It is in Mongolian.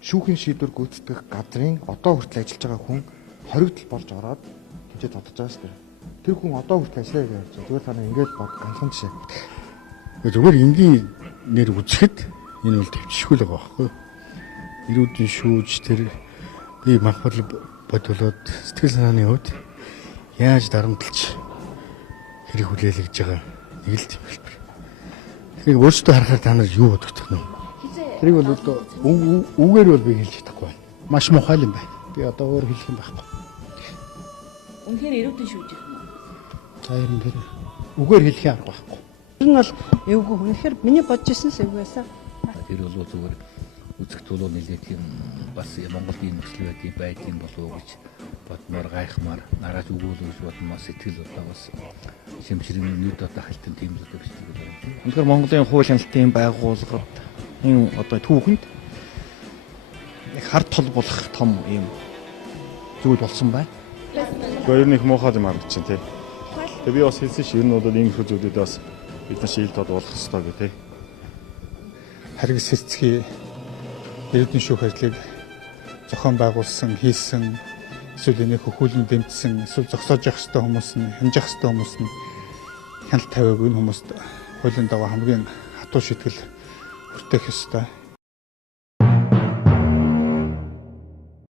шүүхийн шийдвэр гүйцэтгэх газрын одоо хүртэл ажиллаж байгаа хүн хоригдол болж ороод тэмцээд тодож байгаа шүү дээ. Тэр хүн одоо хүртэл ажиллаа гэж ярьж байгаа. Зүгээр танаа ингээд бод ганцхан жишээ. Зүгээр энгийн нэр үзэхэд энэ бол төвчшгүй л байгаа байхгүй юу? Ирүүдийн шүүж тэр би махбал бодлоод сэтгэл санааны хувьд яаж дарамтлж хэрэг хүлээлгэж байгаа нэг л тийм хэлбэр. Тэрийг өөрсдөө харахаар та нар юу бодогдох нь вэ? Тэрийг бол үгээр бол би хэлж чадахгүй байна. Маш муухай юм байна. Би одоо өөр хэлэх юм байхгүй. Үнэхээр ирүүдэн шүүж ирэх юм уу? За ер нь тэр үгээр хэлэх арга байхгүй. Тэр нь бол эвгүй үнэхээр миний бодож ирсэн сэв байсан. Тэр бол зүгээр үзэгт бол нэлээд юм бас Монголд ийм нөхцөл байдгийн болов уу гэж бодмоор гайхмаар нарааж өгөөл гэж бодмоор сэтгэл одоо бас шимшрийн нүд одоо халтан тийм л одоо бичлэг байна. Үнэхээр Монголын хууль хяналтын байгууллагад энэ одоо түүхэнд хард тол болох том юм зүйл болсон байна. Гэхдээ ер нь их муухай юм харагдаж байна тий. Тэгээ би бас хэлсэн ш ер нь бол ийм их зүйлүүд бас бид нар шийдэл болох хэрэгтэй гэх тий. Харгас хэцгийн эрдэнэ шүүх ажлыг зохион байгуулсан, хийсэн, эсвэл энийг хөхүүлэн дэмжсэн, эсвэл зогсоож явах хэрэгтэй хүмүүс нь, хянжих хэрэгтэй хүмүүс нь хяналт тавиаг энэ хүмүүст хуулийн дагуу хамгийн хатуу шийтгэл хүртэх ёстой.